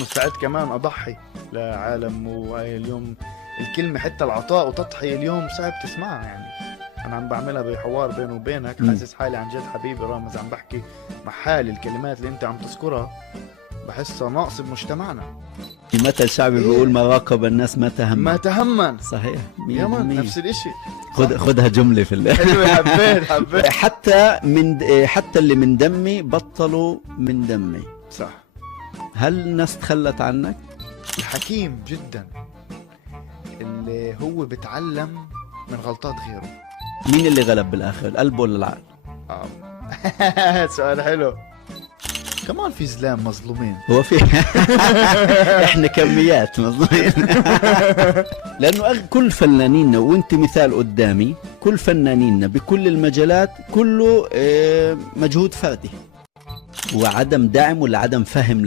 مستعد كمان اضحي لعالم. وهي اليوم الكلمة حتى العطاء وتضحية اليوم صعب تسمعها يعني. انا عم بعملها بحوار بيني وبينك، حاسس حالي عن جد حبيبي رامز عم بحكي مع حالي. الكلمات اللي انت عم تذكرها بحسها ناقص بمجتمعنا. في مثل شعبي إيه؟ بيقول: ما راقب الناس ما ما تهم. تهمن. صحيح، يمن 100%. نفس الاشي. خدها جملة في حلوة، حبيت. حتى اللي من دمي بطلوا من دمي. صح. هل الناس تخلت عنك؟ الحكيم جدا اللي هو بتعلم من غلطات غيره. مين اللي غلب بالاخر، القلب ولا العقل؟ سؤال حلو. كمان في زلام مظلومين. هو في احنا كميات مظلومين. لانه كل فنانيننا، وانت مثال قدامي، كل فنانيننا بكل المجالات كله مجهود فردي، وعدم دعم ولا عدم فهم